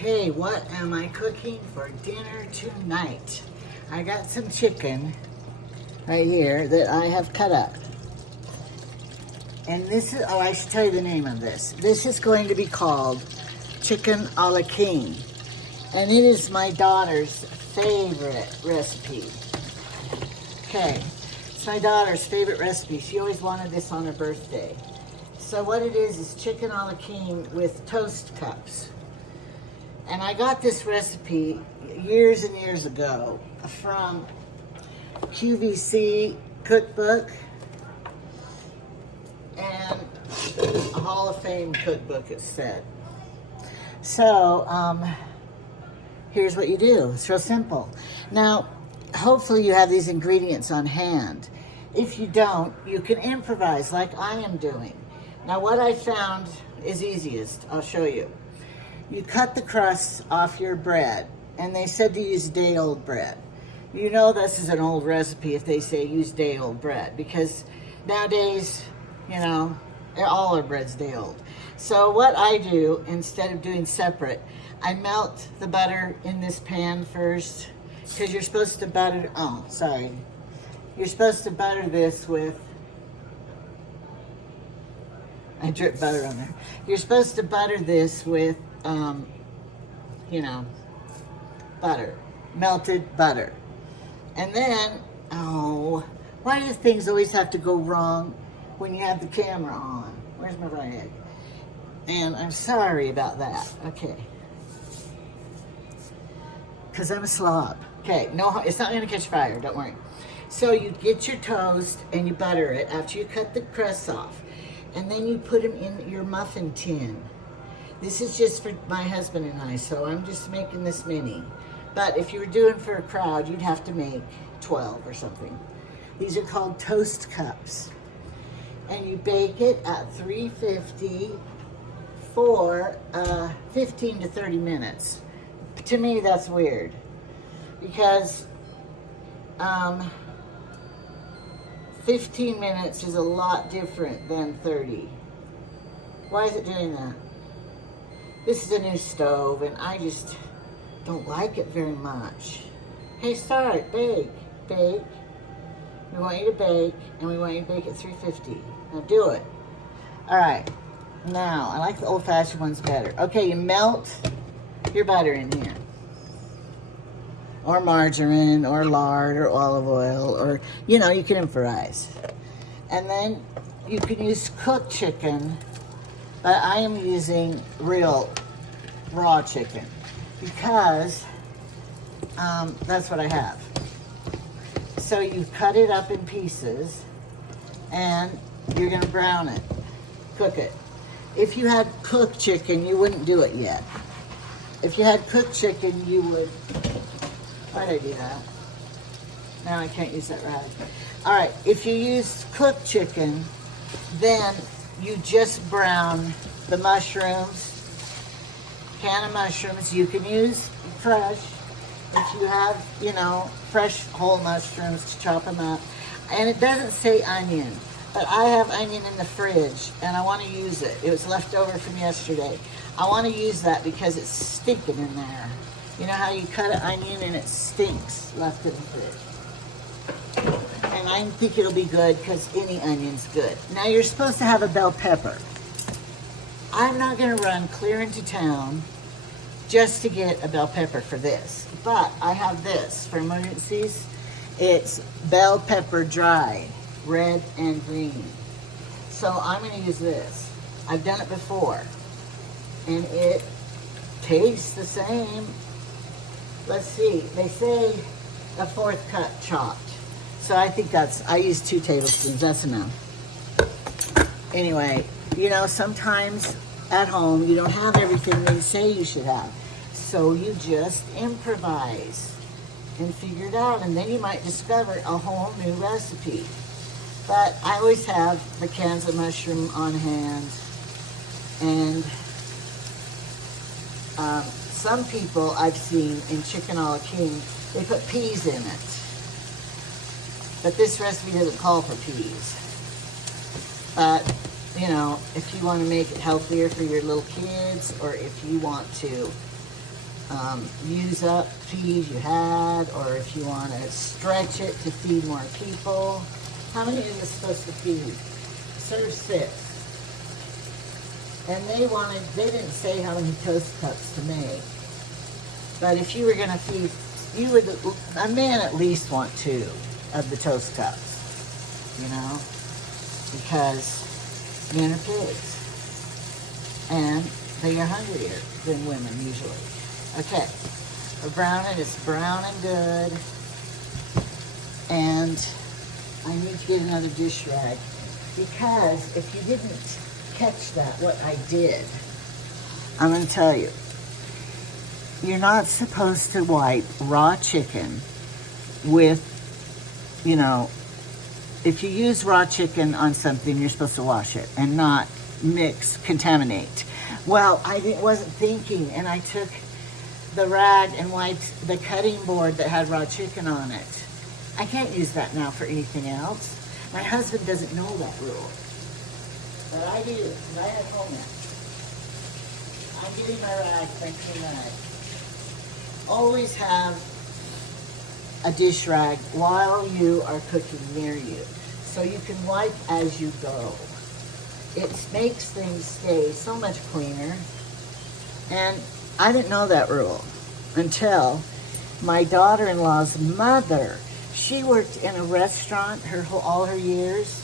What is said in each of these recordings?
Okay, what am I cooking for dinner tonight? I got some chicken right here that I have cut up. And this is, I should tell you the name of this. This is going to be called chicken a la king. And it is my daughter's favorite recipe. Okay, it's my daughter's favorite recipe. She always wanted this on her birthday. So what it is chicken a la king with toast cups. And I got this recipe years and years ago from QVC cookbook and a Hall of Fame cookbook, it said. So, here's what you do. It's real simple. Now, hopefully you have these ingredients on hand. If you don't, you can improvise like I am doing. Now, what I found is easiest. I'll show you. You cut the crusts off your bread, and they said to use day-old bread. You know this is an old recipe if they say use day-old bread, because nowadays, you know, all our bread's day-old. So what I do, instead of doing separate, I melt the butter in this pan first, because you're supposed to butter, you're supposed to butter this with, I drip butter on there. You're supposed to butter this with, you know, butter, melted butter. And then, why do things always have to go wrong when you have the camera on? Where's my rag? And I'm sorry about that. Okay. Because I'm a slob. Okay, no, it's not going to catch fire, don't worry. So you get your toast and you butter it after you cut the crusts off. And then you put them in your muffin tin. This is just for my husband and I, so I'm just making this mini. But if you were doing for a crowd, you'd have to make 12 or something. These are called toast cups. And you bake it at 350 for 15 to 30 minutes. To me, that's weird. Because 15 minutes is a lot different than 30. Why is it doing that? This is a new stove, and I just don't like it very much. Okay, start, bake. We want you to bake, and we want you to bake at 350. Now do it. All right, now, I like the old-fashioned ones better. Okay, you melt your butter in here. Or margarine, or lard, or olive oil, or, you know, you can improvise. And then you can use cooked chicken, but I am using real raw chicken because that's what I have. So you cut it up in pieces and you're gonna brown it, cook it. If you had cooked chicken, you wouldn't do it yet. If you had cooked chicken, you would, why'd I do that? Now I can't use that rag. All right, if you use cooked chicken, then you just brown the mushrooms, can of mushrooms. You can use fresh if you have, you know, fresh whole mushrooms to chop them up. And it doesn't say onion, but I have onion in the fridge and I want to use it. It was left over from yesterday. I want to use that because it's stinking in there. You know how you cut an onion and it stinks left in the fridge? And I think it'll be good because any onion's good. Now you're supposed to have a bell pepper. I'm not gonna run clear into town just to get a bell pepper for this, but I have this for emergencies. It's bell pepper dry, red and green. So I'm gonna use this. I've done it before and it tastes the same. Let's see, they say a 4th cup chopped. So I think I use 2 tablespoons, that's enough. Anyway, you know, sometimes at home you don't have everything they say you should have. So you just improvise and figure it out, and then you might discover a whole new recipe. But I always have the cans of mushroom on hand, and some people I've seen in chicken a la king, they put peas in it. But this recipe doesn't call for peas. But, you know, if you want to make it healthier for your little kids, or if you want to use up peas you had, or if you want to stretch it to feed more people. How many are you supposed to feed? Serve 6. And they didn't say how many toast cups to make. But if you were going to feed, a man at least want 2 of the toast cups, you know, because men are pigs. And they are hungrier than women usually. Okay, we're browning, it's brown and good. And I need to get another dish rag, because if you didn't catch that, what I did, I'm going to tell you, you're not supposed to wipe raw chicken with, you know, if you use raw chicken on something, you're supposed to wash it and not contaminate. Well, I wasn't thinking, and I took the rag and wiped the cutting board that had raw chicken on it. I can't use that now for anything else. My husband doesn't know that rule, but I do, because I had home ec. I'm getting my rag, clean rag. Always have a dish rag while you are cooking near you, so you can wipe as you go. It makes things stay so much cleaner. And I didn't know that rule until my daughter-in-law's mother, she worked in a restaurant all her years,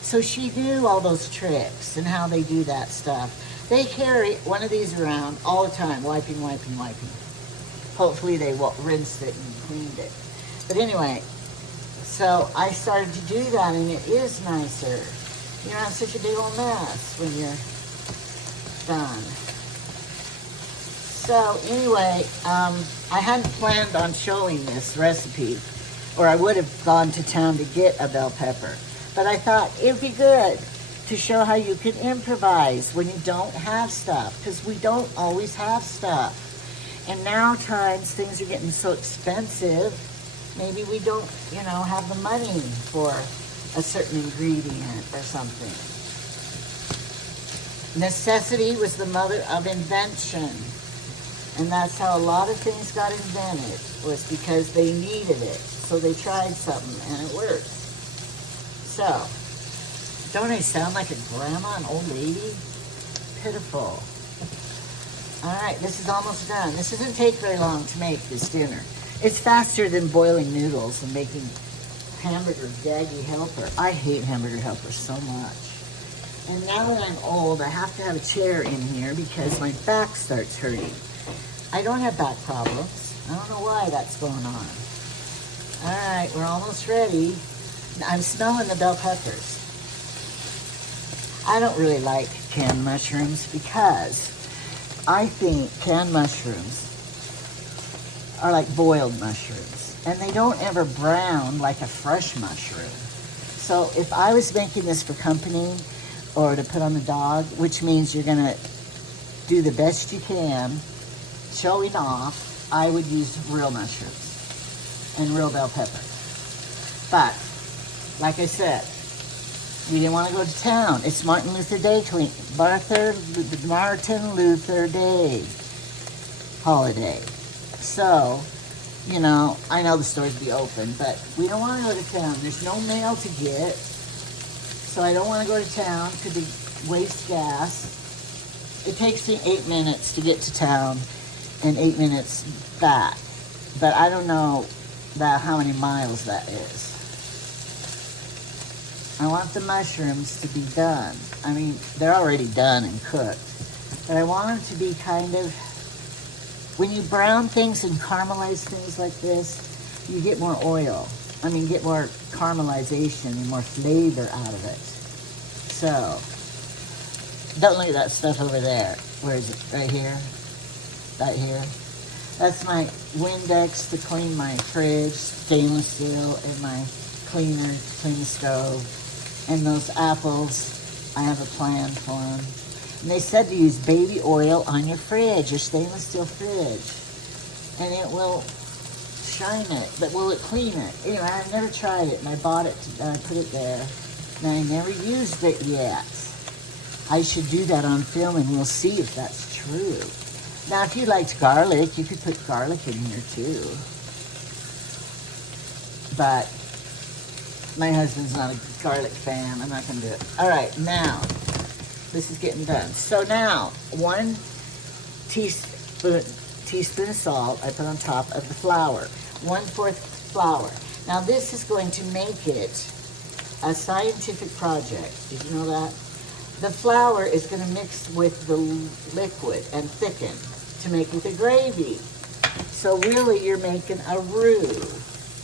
so she knew all those tricks and how they do that stuff. They carry one of these around all the time, wiping. Hopefully they rinsed it and cleaned it. But anyway, so I started to do that, and it is nicer. You don't have such a big old mess when you're done. So anyway, I hadn't planned on showing this recipe, or I would have gone to town to get a bell pepper. But I thought it'd be good to show how you can improvise when you don't have stuff, because we don't always have stuff. And now times things are getting so expensive, maybe we don't, have the money for a certain ingredient or something. Necessity was the mother of invention. And that's how a lot of things got invented, was because they needed it. So they tried something and it worked. So, don't I sound like a grandma, an old lady? Pitiful. All right, this is almost done. This doesn't take very long to make this dinner. It's faster than boiling noodles and making hamburger daggy helper. I hate hamburger helper so much. And now that I'm old, I have to have a chair in here because my back starts hurting. I don't have back problems. I don't know why that's going on. All right, we're almost ready. I'm smelling the bell peppers. I don't really like canned mushrooms because I think canned mushrooms are like boiled mushrooms, and they don't ever brown like a fresh mushroom. So if I was making this for company or to put on the dog, which means you're gonna do the best you can showing off, I would use real mushrooms and real bell pepper. But like I said, you didn't want to go to town. It's Martin Luther Day Martin Luther Day holiday. So, I know the stores will be open, but we don't want to go to town. There's no mail to get, so I don't want to go to town because they waste gas. It takes me 8 minutes to get to town and 8 minutes back, but I don't know how many miles that is. I want the mushrooms to be done. I mean, they're already done and cooked, but I want them to be kind of, when you brown things and caramelize things like this, you get more oil. Get more caramelization and more flavor out of it. So, don't look at that stuff over there. Where is it? Right here? Right here? That's my Windex to clean my fridge, stainless steel, and my cleaner to clean the stove. And those apples, I have a plan for them. And they said to use baby oil on your fridge, your stainless steel fridge. And it will shine it, but will it clean it? Anyway, I've never tried it, and I bought it, I put it there. And I never used it yet. I should do that on film, and we'll see if that's true. Now, if you liked garlic, you could put garlic in here too. But my husband's not a garlic fan. I'm not going to do it. All right, now, this is getting done. So now, 1 teaspoon of salt I put on top of the flour. 1/4 flour. Now, this is going to make it a scientific project. Did you know that? The flour is going to mix with the liquid and thicken to make it a gravy. So really, you're making a roux.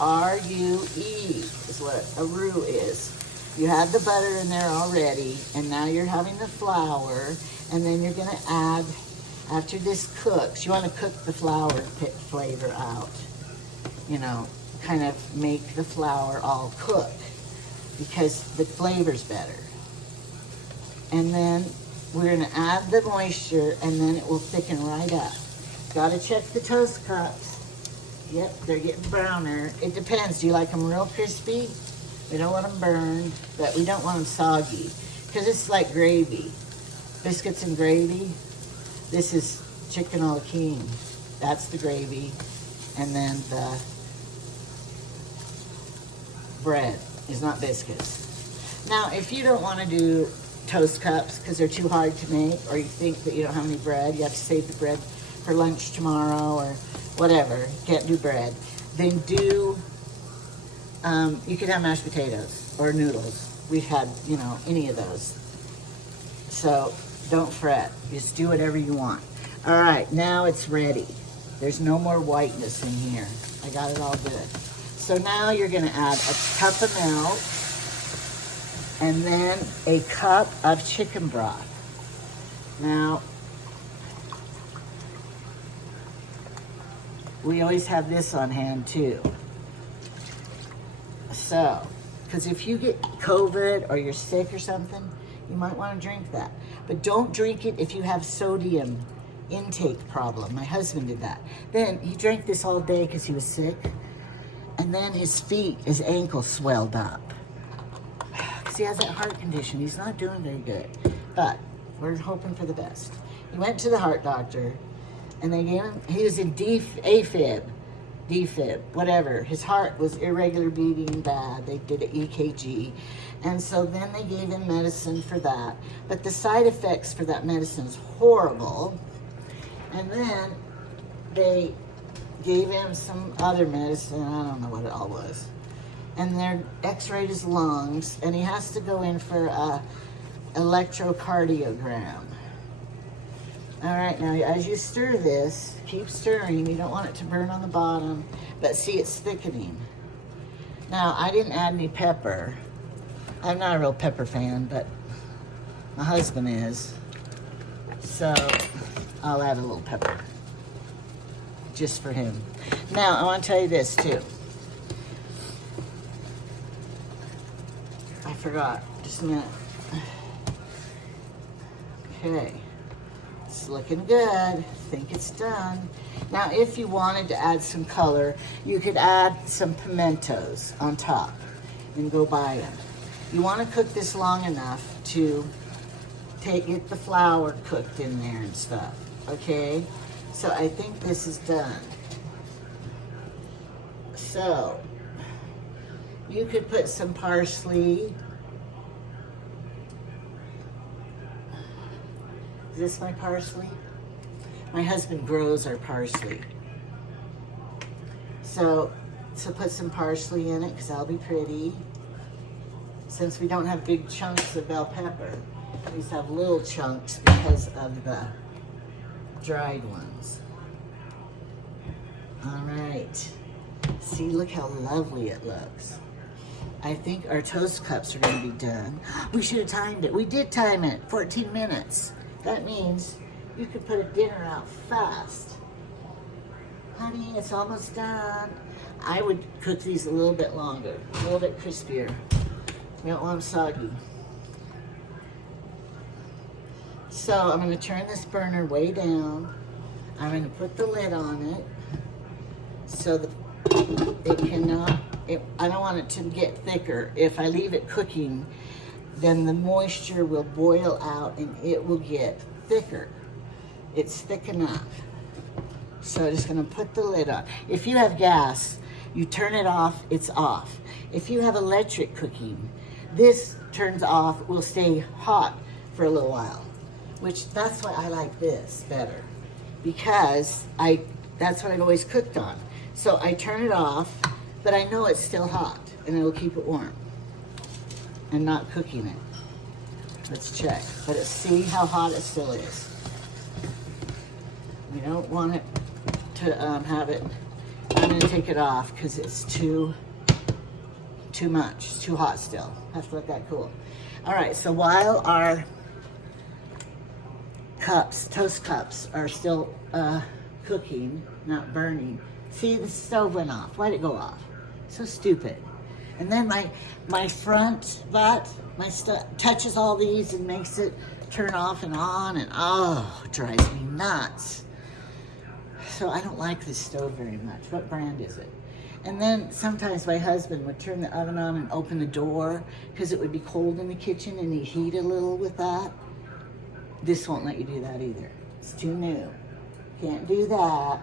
R-U-E is what a roux is. You had the butter in there already, and now you're having the flour, and then you're going to add, after this cooks, you want to cook the flour flavor out. You know, kind of make the flour all cook, because the flavor's better. And then we're going to add the moisture, and then it will thicken right up. Got to check the toast cups. Yep, they're getting browner. It depends. Do you like them real crispy? We don't want them burned, but we don't want them soggy, because it's like gravy. Biscuits and gravy. This is chicken a la king. That's the gravy. And then the bread is not biscuits. Now, if you don't want to do toast cups because they're too hard to make, or you think that you don't have any bread, you have to save the bread for lunch tomorrow or whatever, can't do bread, then do, you could have mashed potatoes or noodles. We've had, you know, any of those. So don't fret, just do whatever you want. All right, now it's ready. There's no more whiteness in here. I got it all good. So now you're gonna add a cup of milk and then a cup of chicken broth. Now, we always have this on hand too. So, because if you get COVID or you're sick or something, you might want to drink that. But don't drink it if you have sodium intake problem. My husband did that. Then he drank this all day because he was sick. And then his feet, his ankles swelled up. Because he has that heart condition. He's not doing very good. But we're hoping for the best. He went to the heart doctor. And they gave him, he was in defib, whatever. His heart was irregular beating bad. They did an EKG. And so then they gave him medicine for that. But the side effects for that medicine is horrible. And then they gave him some other medicine. I don't know what it all was. And they x-rayed his lungs. And he has to go in for a electrocardiogram. All right, now as you stir this, keep stirring. You don't want it to burn on the bottom, but see, it's thickening. Now, I didn't add any pepper. I'm not a real pepper fan, but my husband is. So I'll add a little pepper, just for him. Now, I want to tell you this too. I forgot, just a minute. Okay. It's looking good. I think it's done. Now, if you wanted to add some color, you could add some pimentos on top and go buy them. You want to cook this long enough to get the flour cooked in there and stuff, okay? So I think this is done. So you could put some parsley. Is this my parsley? My husband grows our parsley. So put some parsley in it because that'll be pretty. Since we don't have big chunks of bell pepper, we just have little chunks because of the dried ones. All right. See, look how lovely it looks. I think our toast cups are going to be done. We should have timed it. We did time it, 14 minutes. That means you could put a dinner out fast. Honey, it's almost done. I would cook these a little bit longer, a little bit crispier. You don't want them soggy. So I'm going to turn this burner way down. I'm going to put the lid on it so that it cannot, I don't want it to get thicker. If I leave it cooking, then the moisture will boil out and it will get thicker. It's thick enough. So I'm just gonna put the lid on. If you have gas, you turn it off, it's off. If you have electric cooking, this turns off, will stay hot for a little while, which that's why I like this better, because that's what I've always cooked on. So I turn it off, but I know it's still hot and it'll keep it warm and not cooking it. Let's check. But see how hot it still is. We don't want it to have it. I'm going to take it off because it's too much. It's too hot still. Have to let that cool. All right, so while our cups, toast cups, are still cooking, not burning. See, the stove went off. Why'd it go off? So stupid. And then my front butt, my stuff touches all these and makes it turn off and on, and oh, it drives me nuts. So I don't like this stove very much. What brand is it? And then sometimes my husband would turn the oven on and open the door because it would be cold in the kitchen and he'd heat a little with that. This won't let you do that either. It's too new. Can't do that.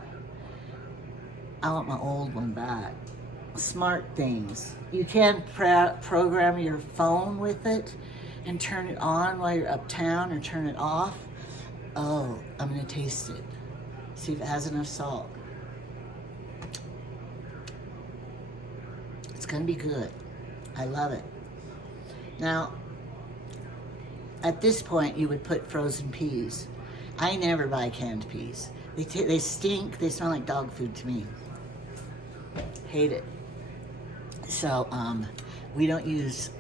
I want my old one back. Smart things. You can program your phone with it and turn it on while you're uptown or turn it off. Oh, I'm gonna taste it. See if it has enough salt. It's gonna be good. I love it. Now, at this point, you would put frozen peas. I never buy canned peas. They stink. They smell like dog food to me. Hate it. So we don't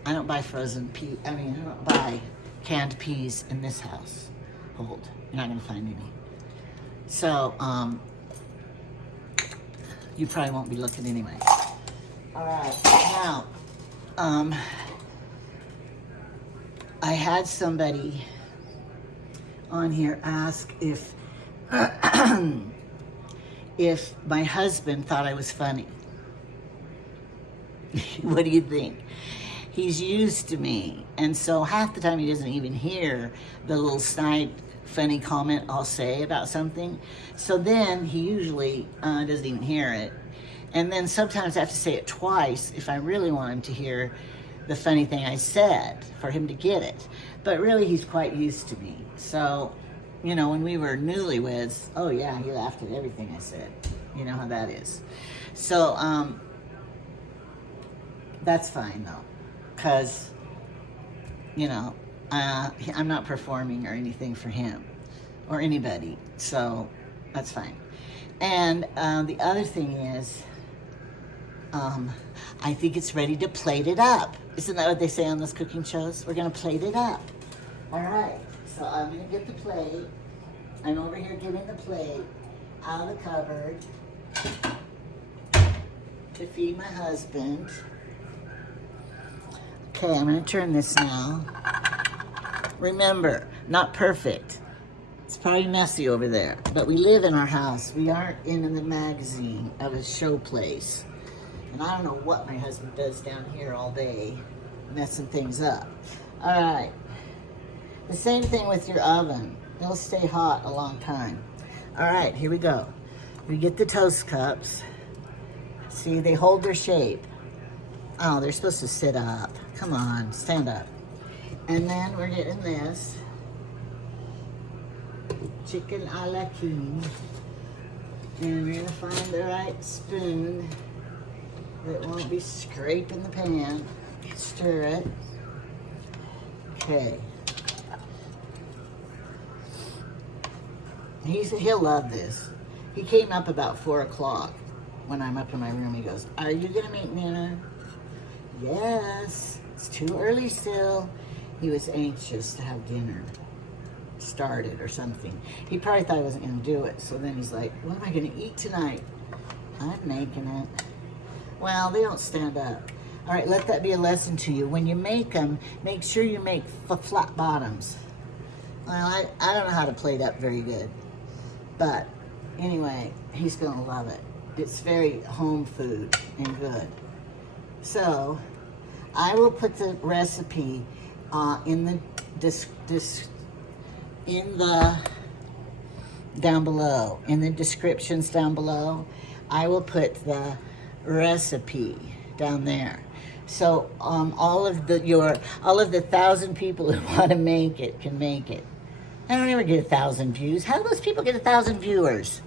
I don't buy frozen pea. I don't buy canned peas in this house. Hold. You're not gonna find any. So you probably won't be looking anyway. All right. Now, I had somebody on here ask if if my husband thought I was funny. What do you think? He's used to me, and so half the time he doesn't even hear the little snide, funny comment I'll say about something. So then he usually doesn't even hear it. And then sometimes I have to say it twice if I really want him to hear the funny thing I said, for him to get it. But really, he's quite used to me. So, you know, when we were newlyweds, oh yeah, he laughed at everything I said. You know how that is. So, that's fine though, because, you know, I'm not performing or anything for him or anybody, so that's fine. And the other thing is, I think it's ready to plate it up. Isn't that what they say on those cooking shows? We're gonna plate it up. All right, so I'm gonna get the plate. I'm over here getting the plate out of the cupboard to feed my husband. Okay, I'm gonna turn this now. Remember, not perfect. It's probably messy over there, but we live in our house. We aren't in the magazine of a show place. And I don't know what my husband does down here all day, messing things up. All right, the same thing with your oven. It'll stay hot a long time. All right, here we go. We get the toast cups. See, they hold their shape. Oh, they're supposed to sit up. Come on, stand up. And then we're getting this. Chicken a la king. And we're gonna find the right spoon that won't be scraping the pan. Stir it. Okay. He'll love this. He came up about 4 o'clock when I'm up in my room. He goes, "Are you gonna make dinner?" Yes. It's too early still. He was anxious to have dinner started or something. He probably thought I wasn't gonna do it. So then he's like, "What am I gonna eat tonight?" I'm making it. Well, they don't stand up. All right, let that be a lesson to you. When you make them, make sure you make flat bottoms. Well, I don't know how to plate up very good. But anyway, he's gonna love it. It's very home food and good. So I will put the recipe in the down below, in the descriptions down below. I will put the recipe down there. So all of the 1,000 people who want to make it can make it. I don't ever get 1,000 views. How do those people get 1,000 viewers?